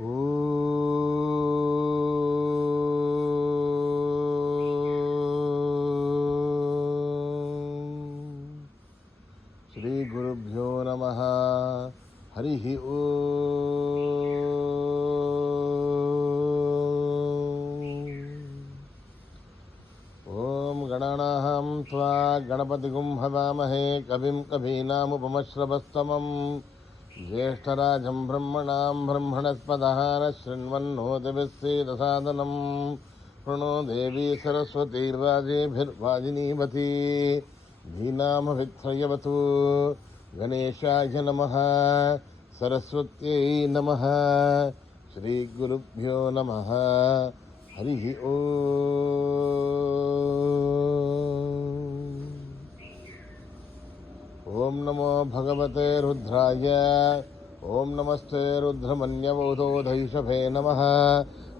శ్రీ గురుభ్యో నమః. హరి ఓం గణానాం త్వా గణపతిగుం హవామహే కవిం కవీనాముపమశ్రవస్తమం జ్యేష్ఠరాజం బ్రహ్మణాం బ్రహ్మణస్పదః శృణ్వన్నోతిభిస్సేదసాదనం శృణో దేవీ సరస్వతీర్వాజేభిర్వాజినీవతి ధీనామవిత్రయవతు. గణేశాయ నమః. సరస్వత్యై నమః. శ్రీ గురుభ్యో నమః. హరి ఓం నమో భగవతే రుద్రాయ. ఓం నమస్తే రుద్రమన్యవోధోధైషభే నమః.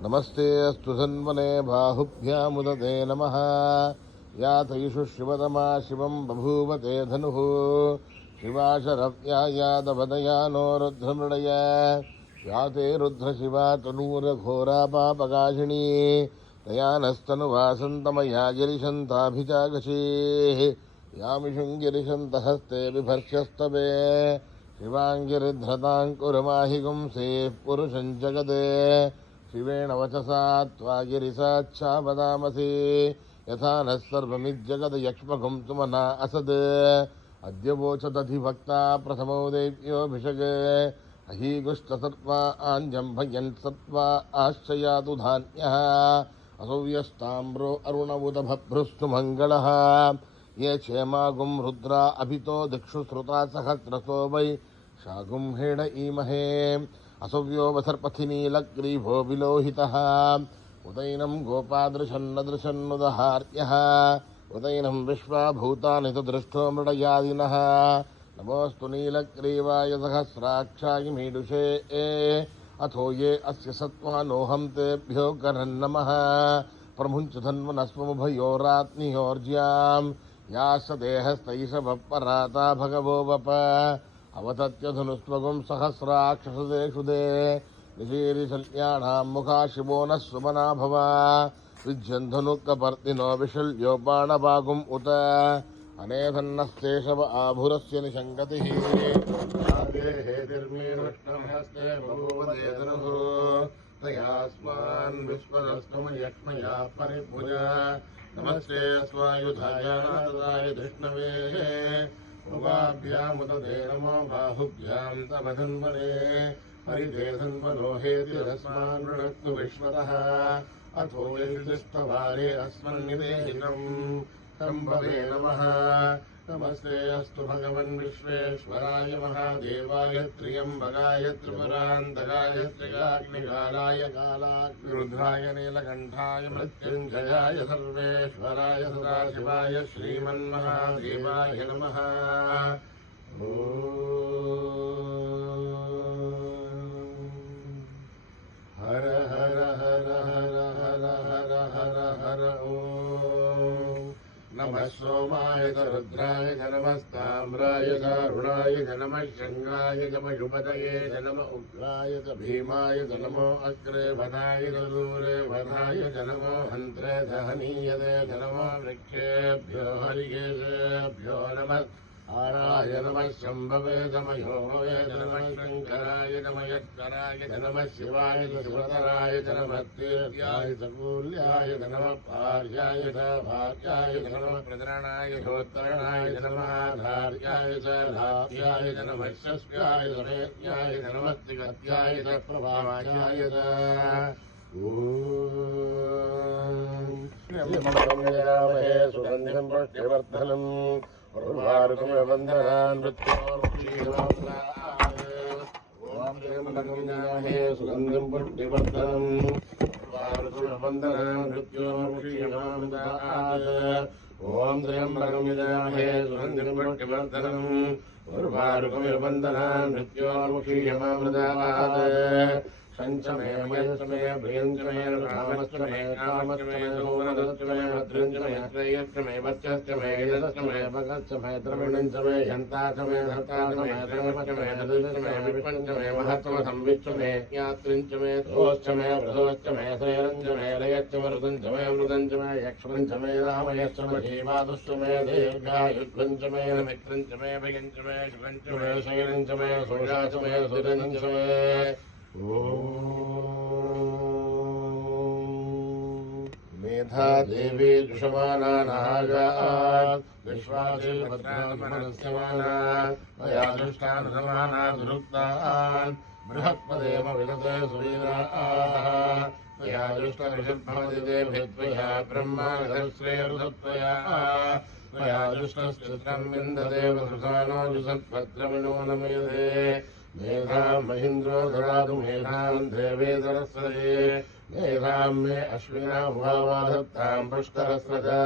నమస్తే అస్తు సన్వనే బాహుభ్యాముదతే నమః. యాతైషు శివతమా శివం బభూవతే ధనుః. శివాశరవ్యాయాదవదయానో రుద్రమృడయ. యాతే రుద్రశివా తనూరఘోరాపాపకాశినీ. తయానస్తనువాసంతమయా గిరిశంతాభిచాగశేః. యామిషుంగిరిశంతహస్తే బిభర్ష్యస్తవే. శివాంగిరిధృతాంకురమాహిగుంసేః పురుషం జగదే. శివేణ వచసా త్వా గిరిసాచ్ఛావదామసి. యథా నః సర్వమిజ్జగదయక్ష్మగుం సుమనా అసద్. అద్యవోచదధిభక్తా ప్రథమో దేవ్యోభిషగే. అహీగుష్టసత్వా ఆంజంభయన్ సత్వా ఆశ్చయాతు ధాన్యః. అసౌవ్యస్తామ్రో అరుణవుదభభృస్తు మంగళః. ये क्षेमागुं रुद्रा अभितो दिक्षु श्रुता सहस्रसो वै शागुं हेड ईमहे. असव्यो वसर्पथिनीलग्रीभो विलोहितः. उदैनं गोपादृशन्नदृशन्नुदहार्यः. उदैनं विश्वाभूतानि तु दृष्टो मृडयादिनः. नमोऽस्तु नीलग्रीवाय सहस्राक्षाय मीडुषे. अथो ये अस्य सत्त्वानोऽहं तेभ्यो करन्नमः. प्रमुञ्चधन्वनस्वमुभयोरात्नियोर्ज्याम्. यास देहस्तैषवपराता भगवो वप. अवतत्यधनुस्त्वगुं सहस्राक्षसदेषु दे. निशीरिशल्याणां मुखा शिवो नः सुमना भव. विज्यन्धनुक्कपर्तिनो विशल्योपाणपागुम् उत. अनेधन्नस्तेषव आभुरस्य निषङ्गतिः. हेतिर्मीनृष्टमहस्ते बभूवते धनुः. तयास्मान् विश्वदस्तमयक्ष्मया परिपुज. नमस्ते स्वायुधाय नारदाय धृष्णवे. उवाभ्यामुदते नमो बाहुभ्यां तमधन्वने. हरिते धन्वनो हेतिरस्मान् वृणक्तु विश्वतः. अथो यजुस्तवारे अस्मन्निवेदितम् तम्भवे नमः. नमस्ते अस्तु भगवन् विश्वेश्वराय महादेवाय त्र्यम्बकाय त्रिपुरान्तकाय त्रिकाग्निकालाय कालाग्निरुद्राय नीलकण्ठाय मृत्युञ्जयाय सर्वेश्वराय सदाशिवाय श्रीमन्महादेवाय नमः. हर हर हर हर हर हर हर हर ओम्. नमः सोमाय च रुद्राय च नमस्ताम्राय च अरुणाय च नमः शङ्गाय च पशुपतये च नम उग्राय च भीमाय च नमो अग्रे वधाय च दूरे वधाय च नमो हन्त्रे च हनीयते च नमो वृक्षेभ्यो हरिकेशेभ्यो नमः. आराय नमः शम्भवे च मयोभवे च नमः शङ्कराय च मयस्कराय च नमः शिवाय च शिवतराय च नमः तीर्याय च कूल्याय च नमः पार्याय च भार्याय च नमः प्रतरणाय चोत्तरणाय च नमः धार्याय च धात्याय च नमः शस्याय च वेद्याय च नमः त्रिगत्याय च प्रभावाय च. सुगन्धिं पुष्टिवर्धनम् उर्वारुकमिवन्दनान् मृत्योर्मुक्षीयमामहे. सुगन्धिं पुष्टिवर्धनम् उर्वारुकमिवन्दनान् मृत्योर्मुक्षीयमामहे. ॐ त्र्यम्बकमिदामहे सुगन्धिं पुष्टिवर्धनम् उर्वारुकमिवन्दनान् मृत्योर्मुक्षीयमामृतात्. क्षञ्चमे मयश्चमे भ्रियञ्चमे रामश्चमे कामश्चमे सोमनदश्चमे भद्रञ्चमे श्रेयश्चमे वच्चश्चमे यदश्चमे भगश्चमे द्रविणञ्चमे यन्ताचमे धर्ताचमे प्रेमश्चमे धृतश्चमे विपञ्चमे महत्त्वसंविच्चमे यात्रिञ्चमे तोश्चमे वृधोश्चमे श्रेरञ्चमे लयश्चमे ऋतञ्चमे मृदञ्चमे यक्ष्मञ्चमे रामयश्चमे जीवादुश्चमे दीर्घायुग्भञ्चमे मित्रञ्चमे भयञ्चमे शुभञ्चमे शैरञ्चमे सोषाचमे सुरञ्चमे मेधा देवी दुषमाना नागात् विश्वासे भद्रात्मनस्यमाना मया दृष्टानुसमाना दुरुक्तात् बृहत्पदेव विदते सुवीराः मया दृष्टविषद्भवति देभित्वया ब्रह्माणश्रेयरुधत्वया मया दृष्टश्चित्रं विन्दते वसुसानो जुसत्पत्रमिनो नमयते मेधां महीन्द्रो ददातु मेधां देवे सरस्वती मेधां मे अश्विना मुखावाधत्तां पुष्करस्वता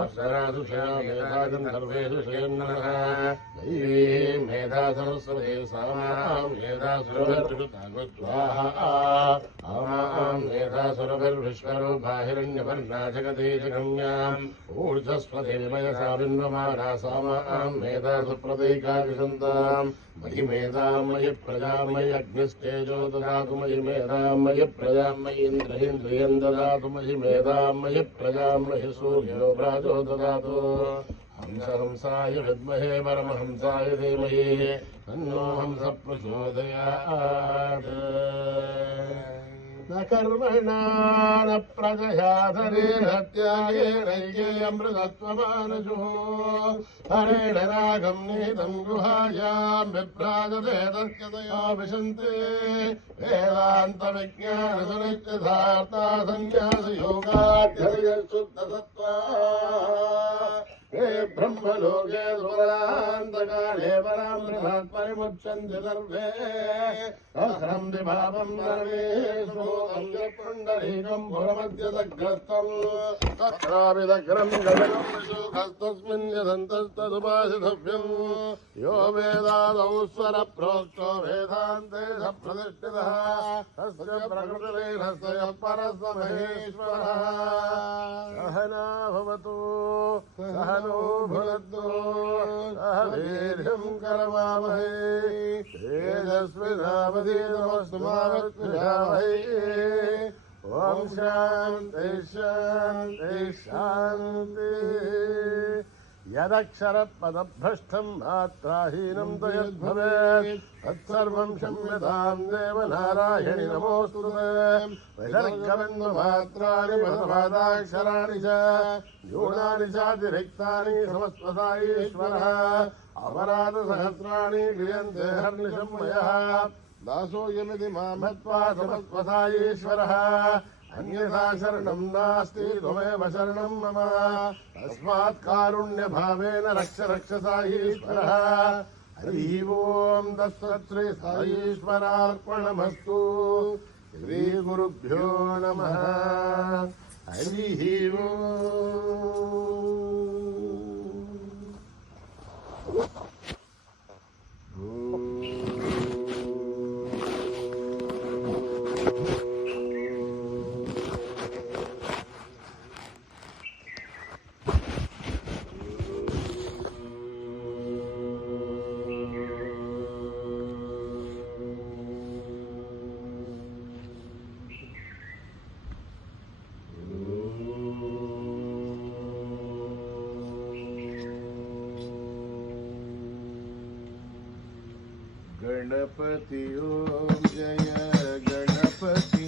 अप्सरासु शया मेधाजं सर्वेषु शयन्नः दैवी मेधा सरस्वती सामां मेधा सुरभिर्वाहा आमां मेधा सुरभिर्विश्वरूपा हिरण्यवर्णा जगति जगम्याम् ऊर्ध्वस्वती विमयसा बिन्वमाना सामां मेधा सुप्रतीका विशन्ताम् मयि मेधां मयि प्रजां मयि अग्निस्तेजो ददातु मयि मेधां मयि प्रजां मयि इन्द्रियं ददातु मयि मेधां मयि प्रजां मयि सूर्यो प्राजो ददातु हंसहंसाय विद्महे परमहंसाय धीमहि तन्नो हंसः प्रचोदयात् न कर्मणा न प्रजया धरेणत्यागेणैकेऽमृतत्वमानशुः हरेण रागं नीतं गुहायां विभ्राजते तस्यतया विशन्ते वेदान्तविज्ञानसुनिश्चितार्था सन्न्यासयोगाध्ययशुद्धसत्त्वा हे ब्रह्मलोके सुरान्तकाले परां बृहत् परिमुच्यन्ते सर्वे अहं विभावं नरमेश्वरं पुण्डरीकं पुरमध्यदग्रस्तं तत्रापि दग्रं गगनं विशुखस्तस्मिन् यदन्तस्तदुपासितव्यं यो वेदादौ स्वरप्रोक्तो वेदान्ते स प्रतिष्ठितः तस्य प्रकृतिरेधस्य परस्य महेश्वरः सहना भवतु सहनो भुनक्तु सह वीर्यं करवावहै तेजस्विनावधीतमस्तु मा विद्विषावहै ॐ शान्ति शान्ति शान्तिः यदक्षरपदभ्रष्टं मात्राहीनं तु यद्भवेत् तत्सर्वं क्षम्यतां देवनारायणि नमोऽस्तुते विसर्गबिन्दुमात्राणि पदपादाक्षराणि च न्यूनानि चातिरिक्तानि समस्वसायीश्वरः अपराधसहस्राणि क्रियन्ते हर्निशं मया दासोऽयमिति मां मत्वा समस्वसायीश्वरः अन्यथा शरणं नास्ति त्वमेव शरणं मम तस्मात् कारुण्यभावेन रक्ष रक्षसायीश्वरः हरिः ओं तत्सत् श्री साईश्वरार्पणमस्तु श्रीगुरुभ्यो नमः हरिः गणपति ओम जय गणपति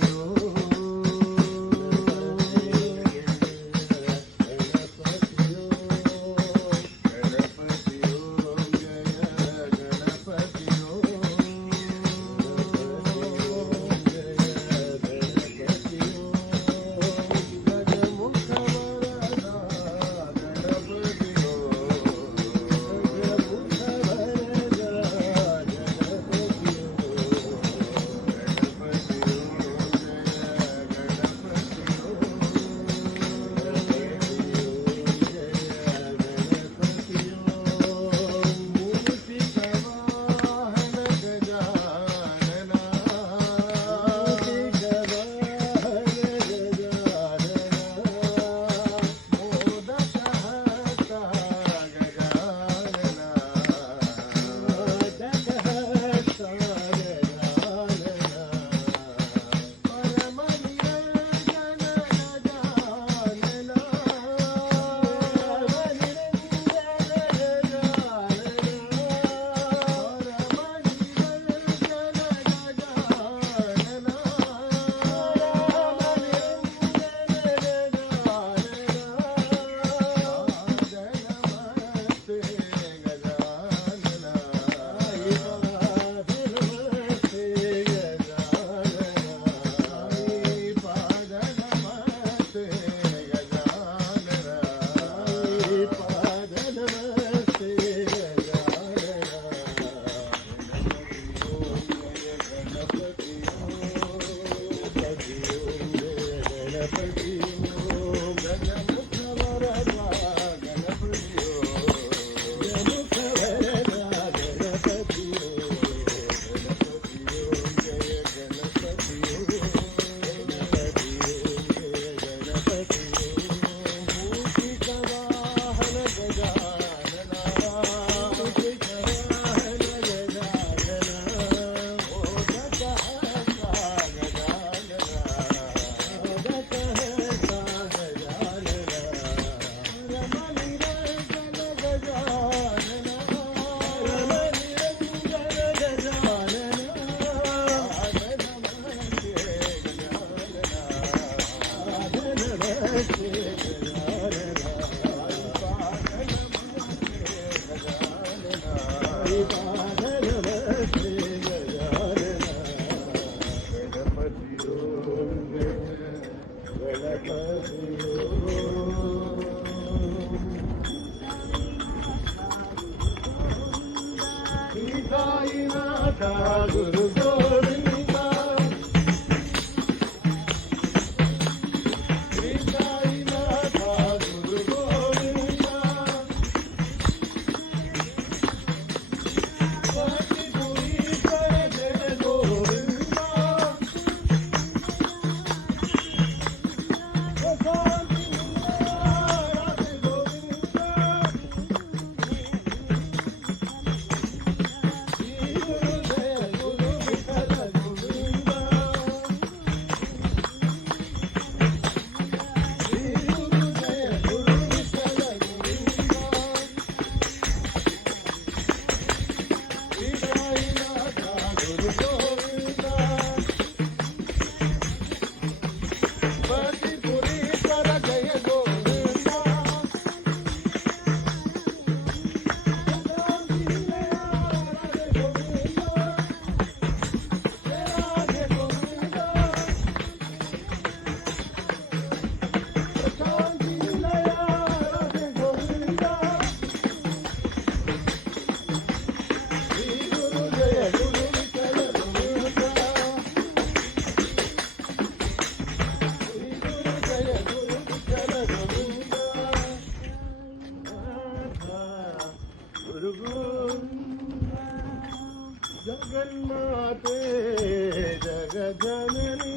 जगजननी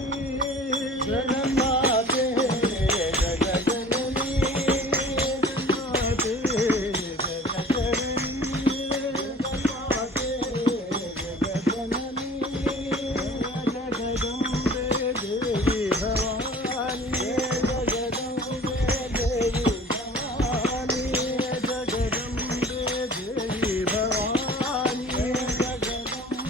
जगन्माते जगजननी जगन्माते जगजननी जगन्माते जगजननी जगदम्बे देवी भवानी जगदम्बे देवी भवानी जगदम्बे देवी भवानी जगदम्बे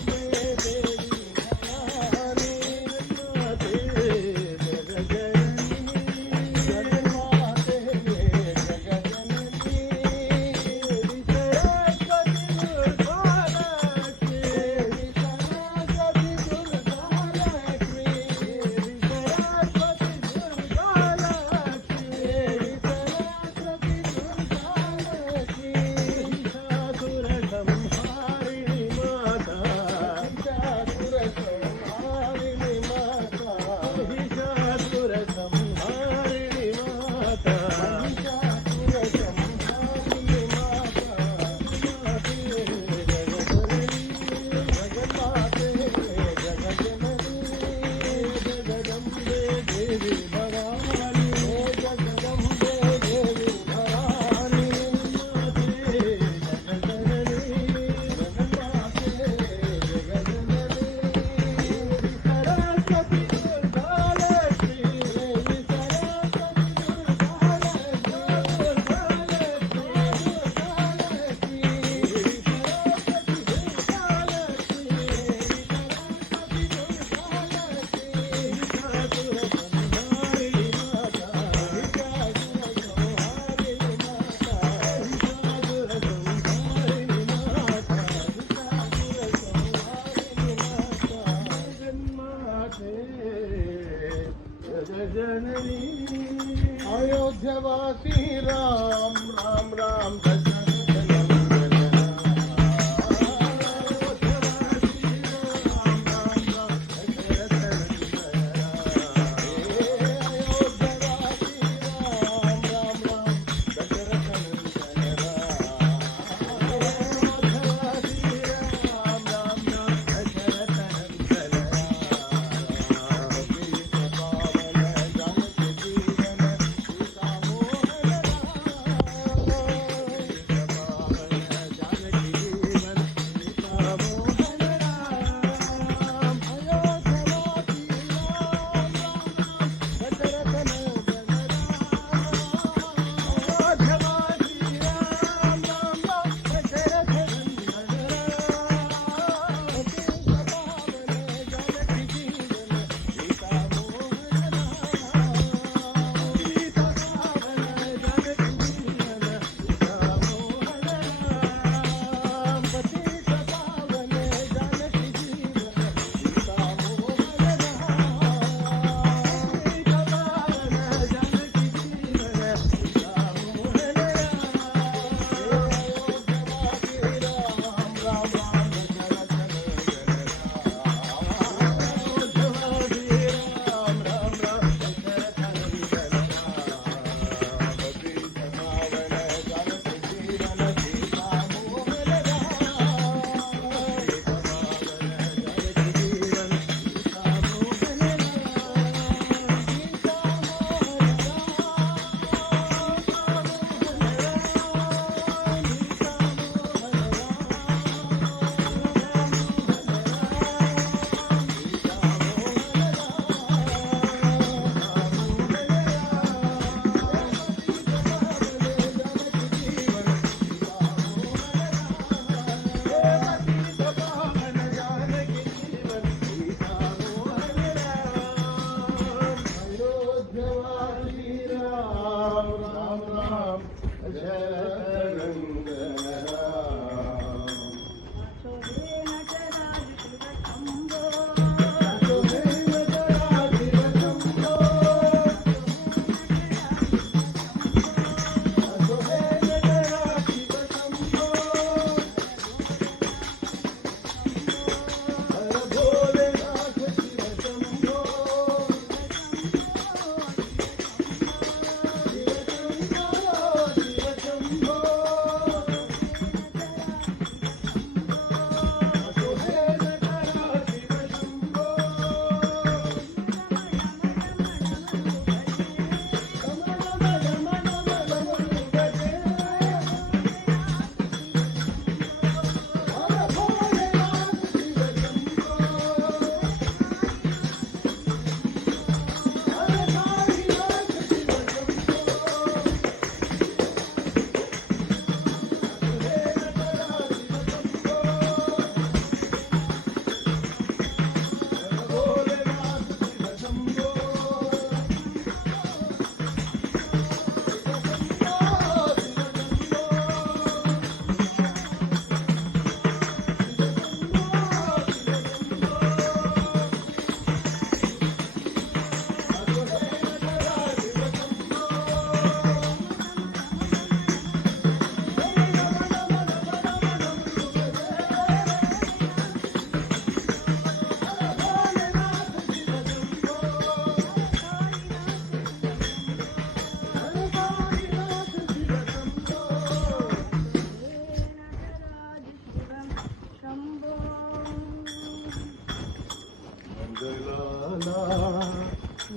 देवी अयोध्यवासी राम राम राम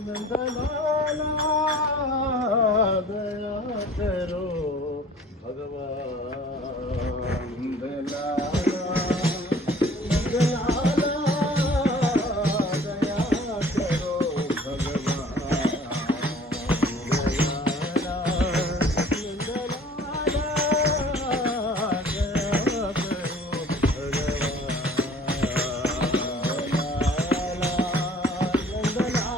नंदलाला दया करो भगवान नंदलाला नंदलाला दया करो भगवान नंदलाला नंदलाला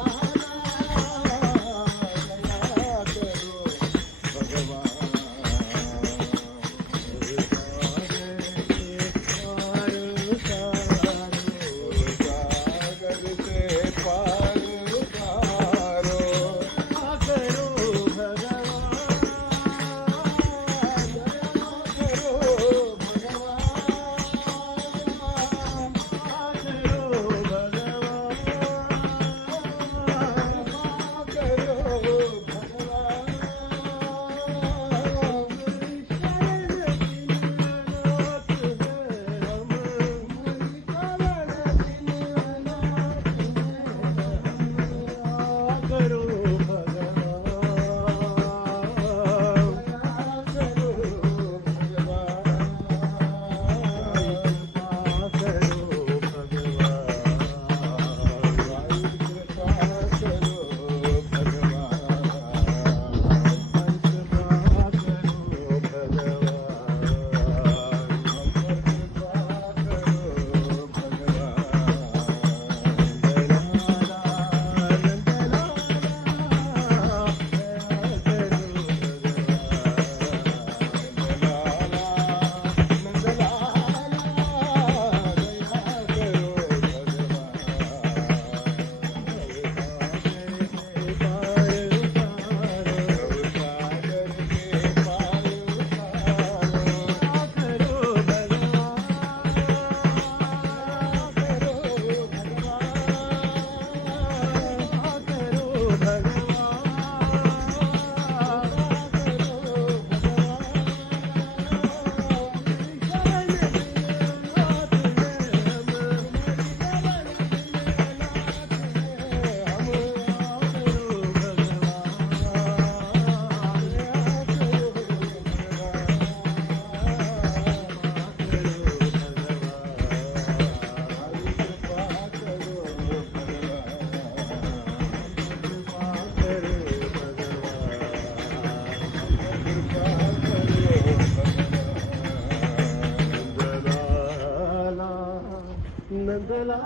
दया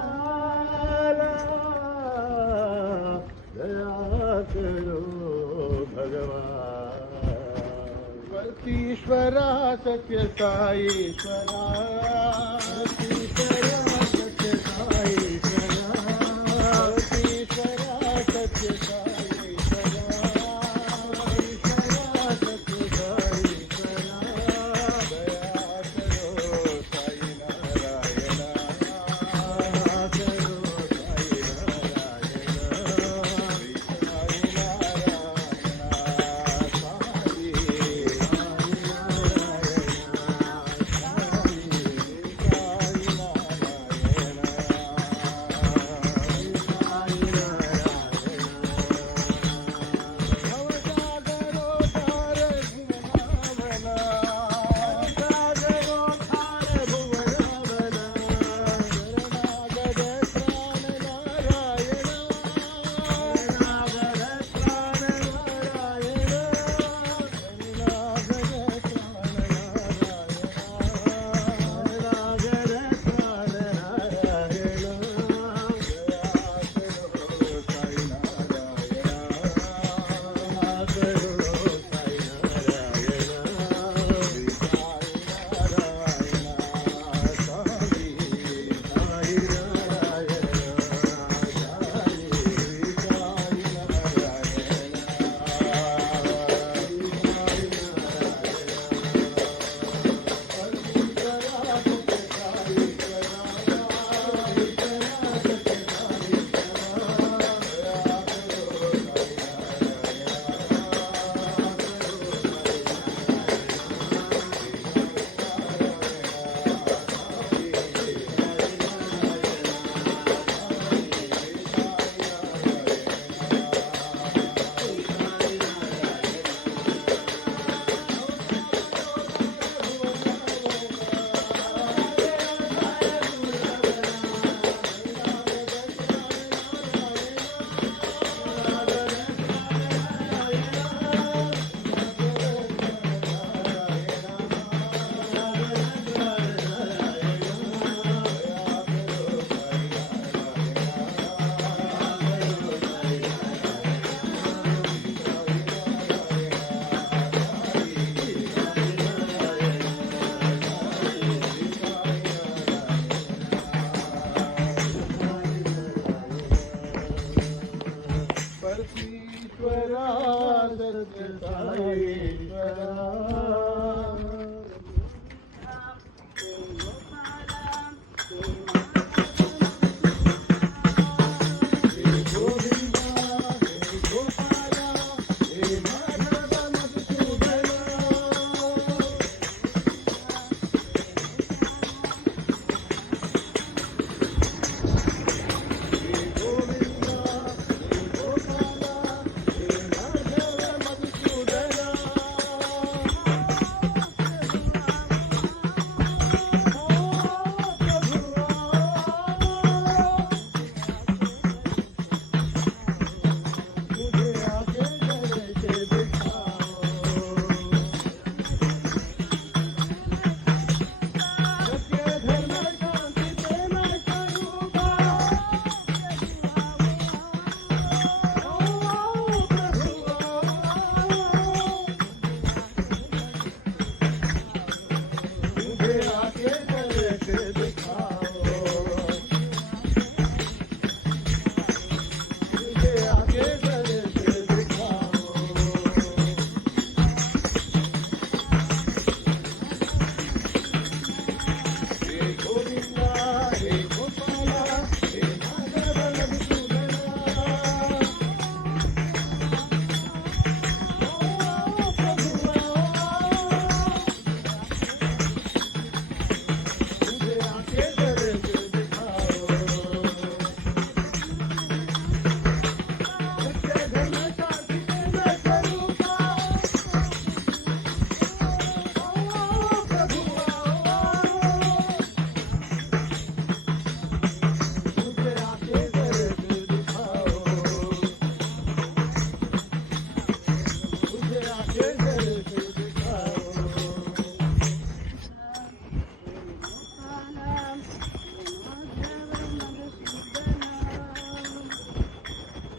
नंदलाला दया करो भगवान वर्तीश्वरा सत्य साईश्वरा वर्तीश्वरा सत्य साईश्वरा वर्तीश्वरा सत्य साईश्वरा ईश्वरा सत्य साईश्वरा दया करो साई नारायणा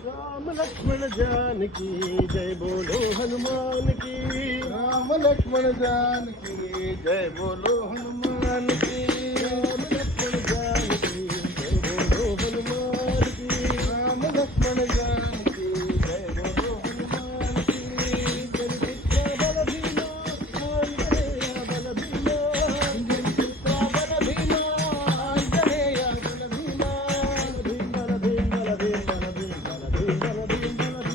राम लक्ष्मण जानकी जय बोलो हनुमान की। राम लक्ष्मण जानकी जय बोलो हनुमान की। राम लक्ष्मण जानकी जय बोलो हनुमान की। राम लक्ष्मण जानकी जय बोलो हनुमान की। जगदीश्वर बल भीमा आंजनेय बल भीमा। जगदीश्वर बल भीमा आंजनेय बल भीमा। भीम बल भीम बल भीम बल भीम बल भीम बल भीम बल भीम।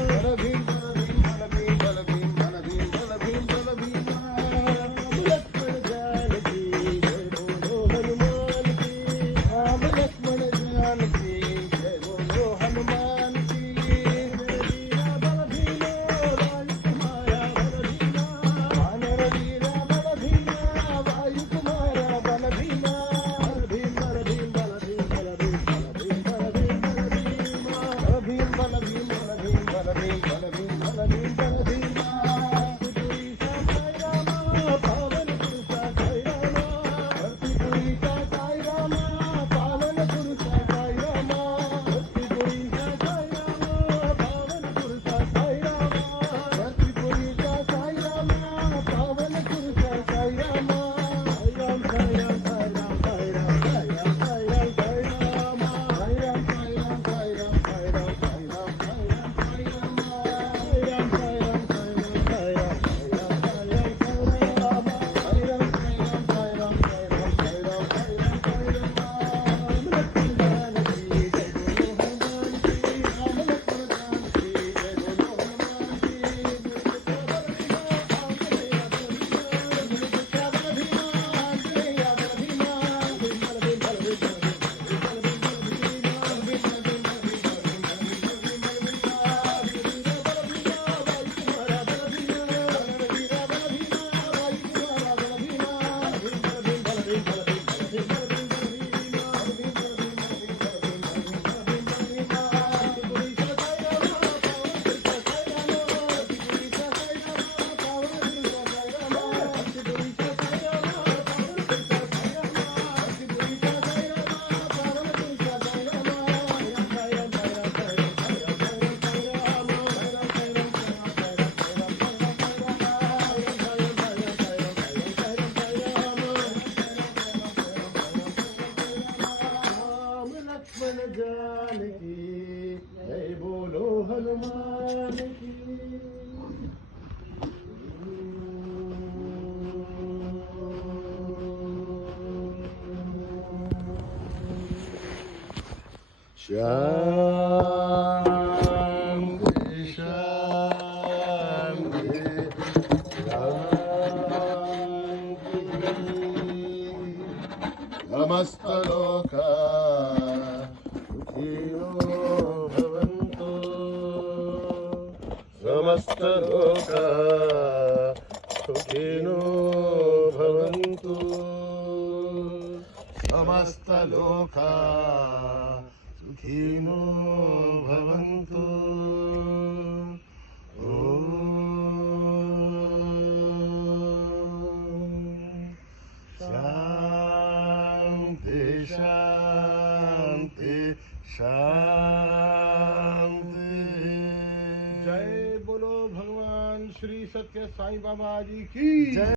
बल भीम बल भीम बल भीम बल भीम बल भीम बल भीम बल भीमा। राम लक्ष्मण जानकी जय बोलो हनुमान की। राम लक्ष्मण जानकी जय बोलो हनुमान शांती शांती समस्त लोक सुखिनो भवन्तु समस्त लोक सुखिनो भवन्तु समस्त लोक सुखिनो भवन्तु शांति शांति शांति। जय बोलो भगवान श्री सत्य साईं बाबा जी की जय।